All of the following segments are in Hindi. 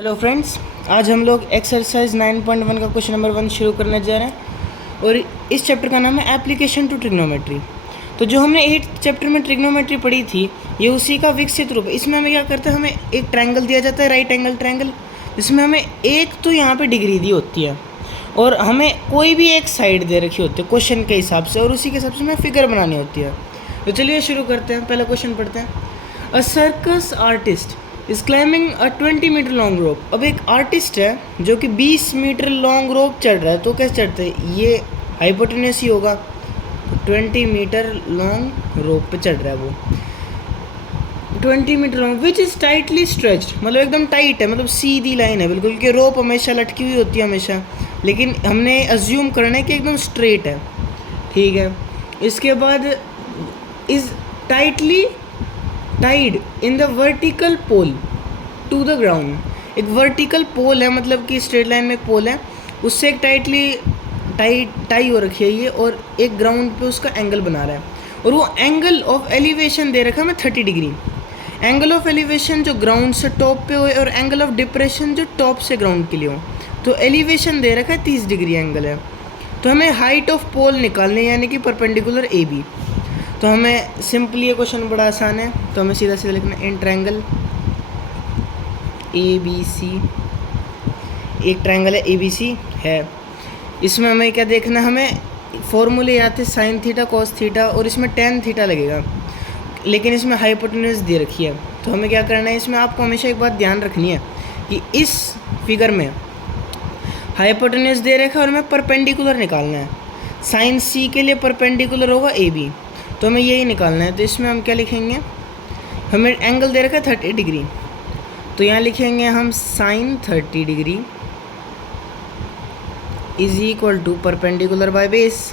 हेलो फ्रेंड्स, आज हम लोग एक्सरसाइज 9.1 का क्वेश्चन नंबर 1 शुरू करने जा रहे हैं और इस चैप्टर का नाम है एप्लीकेशन टू ट्रिग्नोमेट्री। तो जो हमने 8 चैप्टर में ट्रिग्नोमेट्री पढ़ी थी ये उसी का विकसित रूप है। इसमें हमें क्या करते हैं, हमें एक ट्रायंगल दिया जाता है, राइट एंगल ट्रायंगल, जिसमें हमें एक तो यहाँ पे डिग्री दी होती है और हमें कोई भी एक साइड दे रखी होती है क्वेश्चन के हिसाब से और उसी के हिसाब से हमें फिगर बनानी होती है। तो चलिए शुरू करते हैं। पहला क्वेश्चन पढ़ते हैं। A circus artist is climbing a 20 metre long rope. अब एक आर्टिस्ट है जो कि 20 मीटर लॉन्ग रोप चढ़ रहा है। तो कैसे चढ़ते हैं, ये हाइपोटेन्यूस ही होगा। 20 मीटर लॉन्ग रोप पे चढ़ रहा है वो, 20 metre long which is tightly stretched, मतलब एकदम टाइट है, मतलब सीधी लाइन है बिल्कुल, कि रोप हमेशा लटकी हुई होती है हमेशा, लेकिन हमने अज्यूम करना है कि एकदम स्ट्रेट है। ठीक है, इसके बाद is tightly tied in the vertical pole to the ground. एक वर्टिकल पोल है, मतलब कि स्ट्रेट लाइन में एक पोल है, उससे एक टाई हो रखी है ये, और एक ग्राउंड पे उसका एंगल बना रहा है और वो एंगल ऑफ एलिवेशन दे रखा है हमें 30 डिग्री। एंगल ऑफ एलिवेशन जो ग्राउंड से टॉप पे हो और एंगल ऑफ डिप्रेशन जो टॉप से ग्राउंड के लिए हो। तो एलिवेशन दे रखा है 30 डिग्री एंगल है। तो हमें हाइट ऑफ पोल निकालने, यानी कि परपेंडिकुलर ए बी। तो हमें सिंपली ये क्वेश्चन बड़ा आसान है, तो हमें सीधा सीधा लिखना है इन ट्रायंगल ए बी सी। एक ट्रायंगल है ए बी सी है, इसमें हमें क्या देखना है, हमें फॉर्मूले याद थे साइन थीटा कॉस थीटा और इसमें टेन थीटा लगेगा, लेकिन इसमें हाइपोटेन्यूस दे रखी है। तो हमें क्या करना है, इसमें आपको हमेशा एक बात ध्यान रखनी है कि इस फिगर में हाइपोटेन्यूस दे रखा है और हमें परपेंडिकुलर निकालना है। साइन सी के लिए परपेंडिकुलर होगा ए बी, तो हमें यही निकालना है। तो इसमें हम क्या लिखेंगे, हमें एंगल दे रखा है 30 डिग्री, तो यहाँ लिखेंगे हम sine 30 degree is equal to perpendicular by base.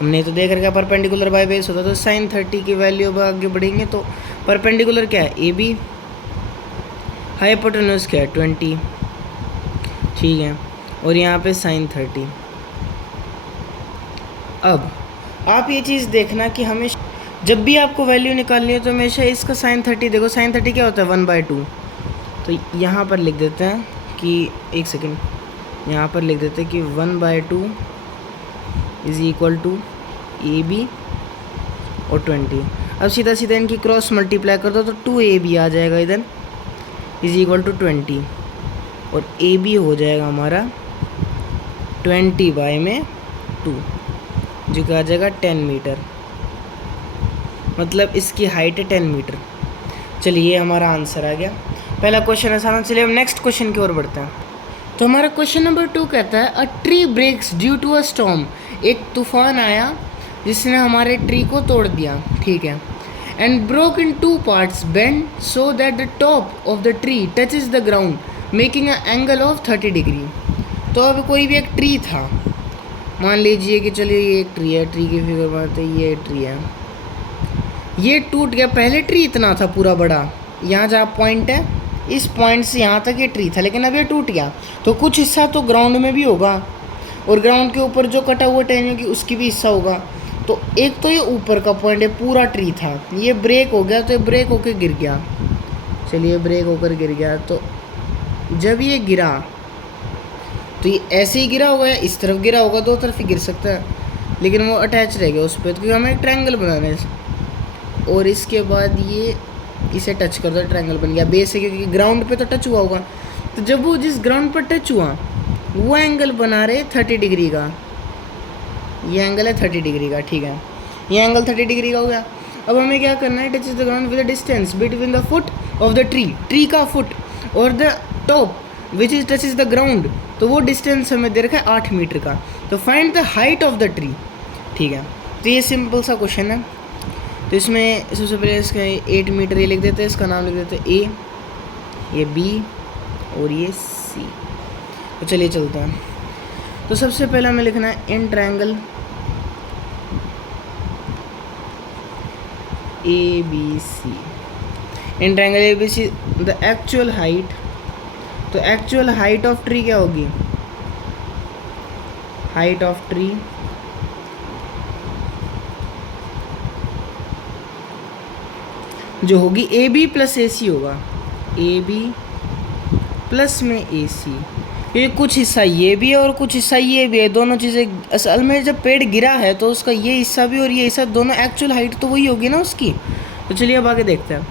हमने तो देख रखा परपेंडिकुलर बाय बेस होता, तो साइन 30 की वैल्यू अब आगे बढ़ेंगे तो परपेंडिकुलर क्या है ए बी, हाइपोटेन्यूस क्या है 20, ठीक है, और यहाँ पे साइन 30। अब आप ये चीज़ देखना कि हमें जब भी आपको वैल्यू निकालनी है तो हमेशा इसका साइन 30 देखो। साइन 30 क्या होता है 1/2। तो यहाँ पर लिख देते हैं कि एक सेकेंड, यहाँ पर लिख देते हैं कि 1/2 is equal to A B और 20। अब सीधा सीधा इनकी क्रॉस मल्टीप्लाई कर दो तो 2ab आ जाएगा इधर, इज इक्वल टू 20, और ए बी हो जाएगा हमारा 20/2 जो क्या आ जाएगा 10 मीटर, मतलब इसकी हाइट है 10 मीटर। चलिए ये हमारा आंसर आ गया। पहला क्वेश्चन आसान। चलिए हम नेक्स्ट क्वेश्चन की ओर बढ़ते हैं। तो हमारा क्वेश्चन नंबर 2 कहता है a tree breaks due to a storm. एक तूफान आया जिसने हमारे ट्री को तोड़ दिया, ठीक है, and broke in 2 parts bend so that the top of the tree touches the ground making a angle of 30 degree. तो अब कोई भी एक ट्री था, मान लीजिए कि चलिए ये एक ट्री है, ट्री की फिगर बनाते हैं, ये ट्री है, ये टूट गया। पहले ट्री इतना था पूरा बड़ा, यहाँ जहाँ पॉइंट है इस पॉइंट से यहाँ तक ये ट्री था, लेकिन अब ये टूट गया। तो कुछ हिस्सा तो ग्राउंड में भी होगा और ग्राउंड के ऊपर जो कटा हुआ टहनियों की उसकी भी हिस्सा होगा। तो एक तो ये ऊपर का पॉइंट है, पूरा ट्री था, ये ब्रेक हो गया, तो ये ब्रेक होकर गिर गया। चलिए ब्रेक होकर गिर गया, तो जब ये गिरा तो ये ऐसे ही गिरा होगा या इस तरफ गिरा होगा, दो तरफ ही गिर सकता है, लेकिन वो अटैच रह गया उस पर, क्योंकि हमें एक ट्रायंगल बनाना है। और इसके बाद ये इसे टच कर दो, ट्रायंगल बन गया। बेस है क्योंकि ग्राउंड पे तो टच हुआ होगा, तो जब वो जिस ग्राउंड पर टच हुआ वो एंगल बना रहे 30 डिग्री का, ये एंगल है 30 डिग्री का, ठीक है, ये एंगल 30 डिग्री का हो गया। अब हमें क्या करना है, touch is the ground with the distance between the foot of the tree, tree का फुट और the top which is touch is the ground. तो वो डिस्टेंस हमें दे रखा है 8 मीटर का। तो find the height of the tree, ठीक है। तो ये सिंपल सा क्वेश्चन है। तो इसमें सबसे पहले इसका 8 मीटर ये लिख देते हैं, इसका नाम लिख देते हैं ए, ये बी और ये सी। तो चलिए चलते हैं। तो सबसे पहले हमें लिखना है in triangle A B C. In triangle A B C the actual height. तो एक्चुअल हाइट ऑफ ट्री क्या होगी, हाइट ऑफ ट्री जो होगी ए बी प्लस ए सी होगा, ए बी प्लस में ए सी। ये कुछ हिस्सा ये भी है और कुछ हिस्सा ये भी है, दोनों चीज़ें असल में जब पेड़ गिरा है तो उसका ये हिस्सा भी और ये हिस्सा दोनों एक्चुअल हाइट तो वही होगी ना उसकी। तो चलिए अब आगे देखते हैं।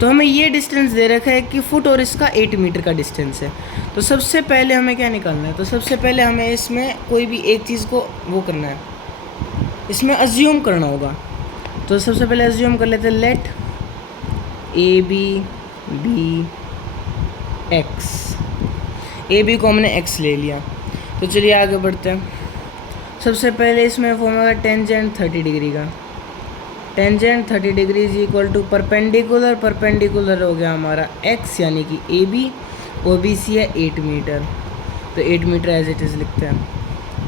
तो हमें ये डिस्टेंस दे रखा है कि फुट और इसका 8 मीटर का डिस्टेंस है। तो सबसे पहले हमें क्या निकालना है, तो सबसे पहले हमें इसमें कोई भी एक चीज़ को वो करना है, इसमें अज्यूम करना होगा। तो सबसे पहले अज्यूम कर लेते हैं, let A B X. A B को हमने एक्स ले लिया। तो चलिए आगे बढ़ते हैं। सबसे पहले इसमें फॉर्मूला टेंजेंट 30 डिग्री का। Tangent 30 degree is equal to perpendicular, perpendicular हो गया हमारा एक्स यानी कि A B, O B C है 8 मीटर, तो 8 मीटर एज इट इज़ लिखते हैं।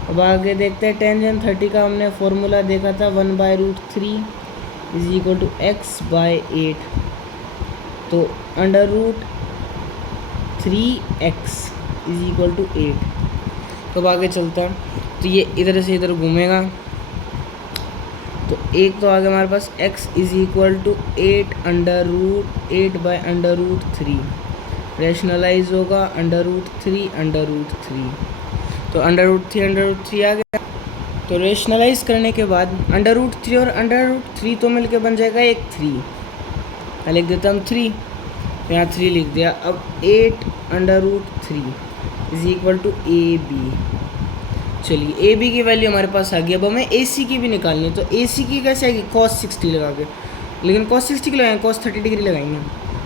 अब आगे देखते हैं, टेंजेंट 30 का हमने फॉर्मूला देखा था 1/√3 इज इक्वल टू x/8, तो √3x इज इक्वल टू 8। तो अब आगे चलता है, तो ये इधर से इधर घूमेगा, तो एक तो आगे हमारे पास x is equal to 8/√3 rationalize होगा √3 तो √3 आ गया। तो रैशनलाइज करने के बाद √3 और √3 तो मिलके बन जाएगा एक 3, लिख देता हम 3, यहाँ 3 लिख दिया। अब 8/√3 is equal to A B. चलिए ए बी की वैल्यू हमारे पास आ गई। अब हमें ए सी की भी निकालनी है। तो ए सी की कैसे आएगी, cos 60 लगा के, लेकिन cos 60 की लगाएंगे, cos 30 डिग्री लगाएंगे।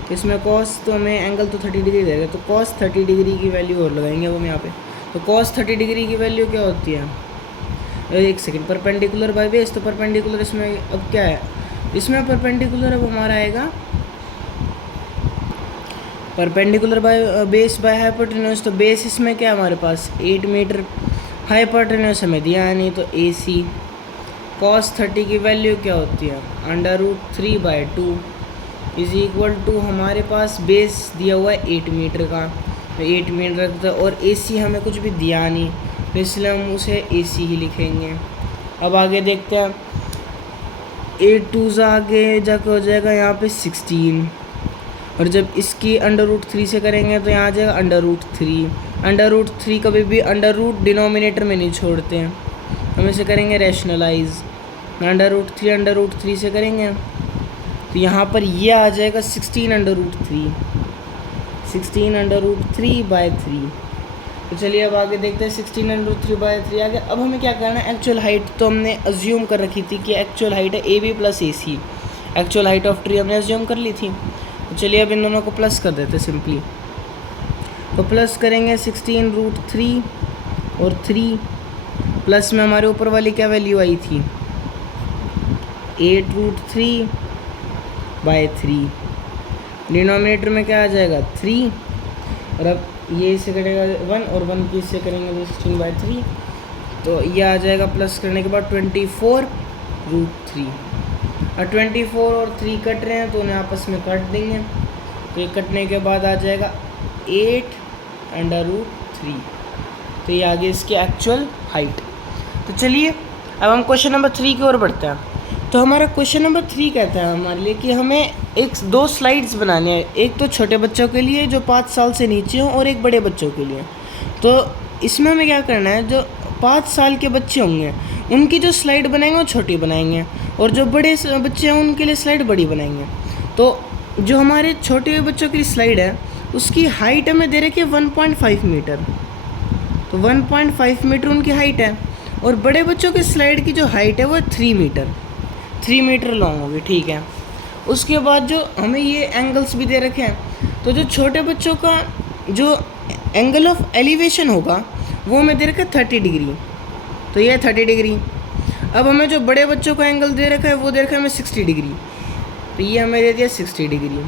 तो इसमें cos तो हमें एंगल तो 30 डिग्री देगा, तो cos 30 डिग्री की वैल्यू और लगाएंगे अब हम यहाँ पे। तो cos 30 डिग्री की वैल्यू क्या होती है, एक सेकेंड, परपेंडिकुलर बाय बेस। तो परपेंडिकुलर इसमें अब क्या है, इसमें परपेंडिकुलर अब हमारा आएगा perpendicular by base by hypotenuse. तो बेस इसमें क्या है हमारे पास 8 मीटर, हाइपोटेन्यूज हमें दिया नहीं, तो ए सी। cos 30 की वैल्यू क्या होती है, √3/2 इज इक्वल टू हमारे पास बेस दिया हुआ है 8 मीटर का, तो 8 मीटर रखता है, और ए सी हमें कुछ भी दिया नहीं, तो इसलिए हम उसे ए सी ही लिखेंगे। अब आगे देखते हैं, 8 2 आगे जाके हो जाएगा यहाँ पे 16, और जब इसकी √3 से करेंगे तो यहाँ आ जाएगा √3। √3 कभी भी √ डिनोमिनेटर में नहीं छोड़ते हैं, हम इसे करेंगे रैशनलाइज। √3 से करेंगे तो यहाँ पर ये आ जाएगा 16 √3/3। तो चलिए अब आगे देखते हैं, 16 √3/3 आ गया। अब हमें क्या करना है, एक्चुअल हाइट तो हमने अज्यूम कर रखी थी कि एक्चुअल हाइट है A B plus A C, actual height of tree हमने अज्यूम कर ली थी। तो चलिए अब इन दोनों को प्लस कर देते सिंपली। तो प्लस करेंगे 16 √3 और 3, प्लस में हमारे ऊपर वाली क्या वैल्यू आई थी 8√3/3, डिनोमिनेटर में क्या आ जाएगा 3, और अब ये इससे करेगा 1 और 1 की इससे करेंगे तो 16/3, तो ये आ जाएगा प्लस करने के बाद 24√3। और 24 और 3 कट रहे हैं तो उन्हें आपस में काट देंगे, तो ये कटने के बाद आ जाएगा 8/√3। तो ये आगे इसकी एक्चुअल हाइट। तो चलिए अब हम क्वेश्चन नंबर 3 की ओर बढ़ते हैं। तो हमारा क्वेश्चन नंबर 3 कहता है हमारे लिए कि हमें 2 स्लाइड्स बनाने हैं, एक तो छोटे बच्चों के लिए जो 5 साल से नीचे हों और एक बड़े बच्चों के लिए। तो इसमें हमें क्या करना है, जो 5 साल के बच्चे होंगे उनकी जो स्लाइड बनाएंगे वो छोटी बनाएंगे, और जो बड़े बच्चे हैं उनके लिए स्लाइड बड़ी बनाएंगे। तो जो हमारे छोटे बच्चों की स्लाइड है उसकी हाइट हमें दे रखी है 1.5 मीटर, तो 1.5 मीटर उनकी हाइट है, और बड़े बच्चों की स्लाइड की जो हाइट है वो 3 मीटर लॉन्ग होगी, ठीक है। उसके बाद जो हमें ये एंगल्स भी दे रखे हैं, तो जो छोटे बच्चों का जो एंगल ऑफ एलिवेशन होगा वो हमें दे रखा है 30 डिग्री, तो ये 30 डिग्री। अब हमें जो बड़े बच्चों का एंगल दे रखा है वो दे रखा है हमें 60 डिग्री, तो ये हमें दे दिया 60 डिग्री।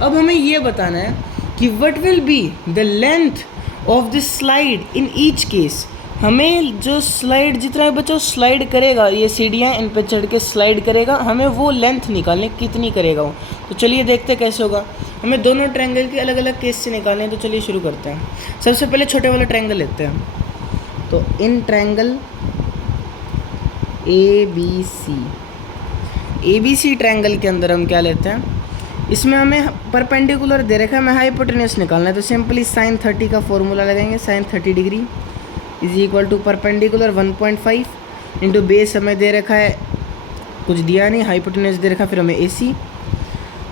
अब हमें ये बताना है कि what will be the length of this slide in each case. हमें जो स्लाइड जितना बच्चा स्लाइड करेगा, ये सीढ़ियाँ इन पे चढ़ के स्लाइड करेगा, हमें वो लेंथ निकालनी कितनी करेगा वो। तो चलिए देखते कैसे होगा। हमें दोनों ट्रायंगल के अलग अलग केस से निकालने हैं, तो चलिए शुरू करते हैं। सबसे पहले छोटे वाला ट्रायंगल लेते हैं। तो in triangle A B C triangle के अंदर हम क्या लेते हैं, इसमें हमें परपेंडिकुलर दे रखा है, हमें हाइपोटेन्यूस निकालना है, तो सिंपली साइन 30 का फॉर्मूला लगाएंगे। Sine 30 degree is equal to perpendicular 1.5 into base हमें दे रखा है, कुछ दिया नहीं, हाइपोटेन्यूस दे रखा है, फिर हमें AC,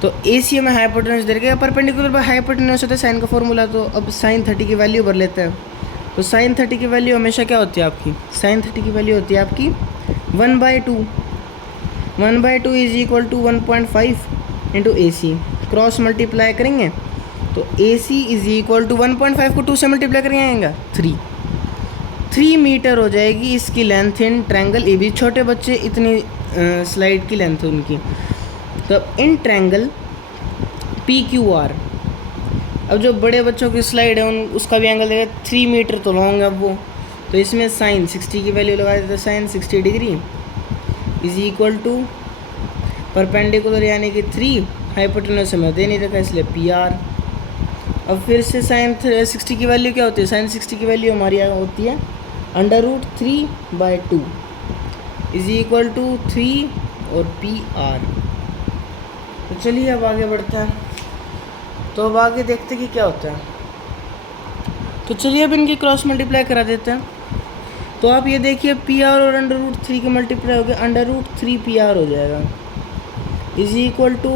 तो AC हमें हाइपोटेन्यूस दे रखा है, परपेंडिकुलर पर हाइपोटेन्यूस होता है साइन का फॉर्मूला। तो अब साइन 30 की वैल्यू भर लेते हैं। तो साइन 30 की वैल्यू हमेशा क्या होती है आपकी, साइन 30 की वैल्यू होती है आपकी 1/2। 1/2 is equal to 1.5 into AC, cross multiply करेंगे तो AC इज इक्वल टू 1.5 को 2 से मल्टीप्लाई करेंगे आएगा 3 मीटर हो जाएगी इसकी लेंथ इन ट्रायंगल AB। छोटे बच्चे इतनी स्लाइड की लेंथ है उनकी। तो इन ट्रायंगल PQR, अब जो बड़े बच्चों की स्लाइड है उन उसका भी एंगल देगा 3 मीटर तो लॉन्ग है अब वो, तो इसमें साइन 60 की वैल्यू लगा देते हैं। Sine 60 degree is equal to perpendicular यानी कि 3, हाइपोटेन्यूस हमें दे नहीं रखा इसलिए PR। अब फिर से साइन 60 की वैल्यू क्या होती है, साइन 60 की वैल्यू हमारी होती है √3/2 इज इक्वल टू 3 और PR। तो चलिए अब आगे बढ़ते हैं, तो अब आगे देखते कि क्या होता है। तो चलिए अब इनकी क्रॉस मल्टीप्लाई करा देते हैं। तो आप ये देखिए PR और √3 के मल्टीप्लाई हो गया, √3 PR हो जाएगा इज इक्वल टू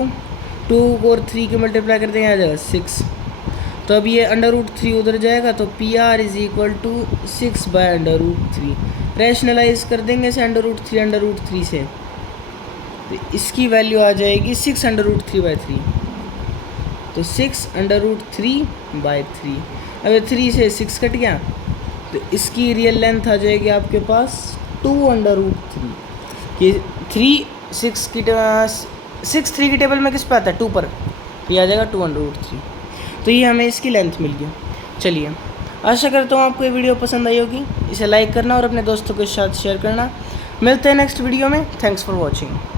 2 और 3 के मल्टीप्लाई कर देंगे आ जाएगा 6। तो अब ये √3 उधर जाएगा तो PR is equal to 6/√3। Rationalize कर देंगे इसे √3 से, तो इसकी वैल्यू आ जाएगी 6√3/3। तो 6√3/3। अब 3 से 6 कट गया तो इसकी रियल लेंथ आ जाएगी आपके पास 2√3। ये 3 की टेबल में किस पे आता है, 2 पर, ये आ जाएगा 2√3। तो ये हमें इसकी लेंथ मिल गई। चलिए आशा करता हूँ आपको ये वीडियो पसंद आई होगी, इसे लाइक करना और अपने दोस्तों के साथ शेयर करना। मिलते हैं नेक्स्ट वीडियो में। Thanks for watching.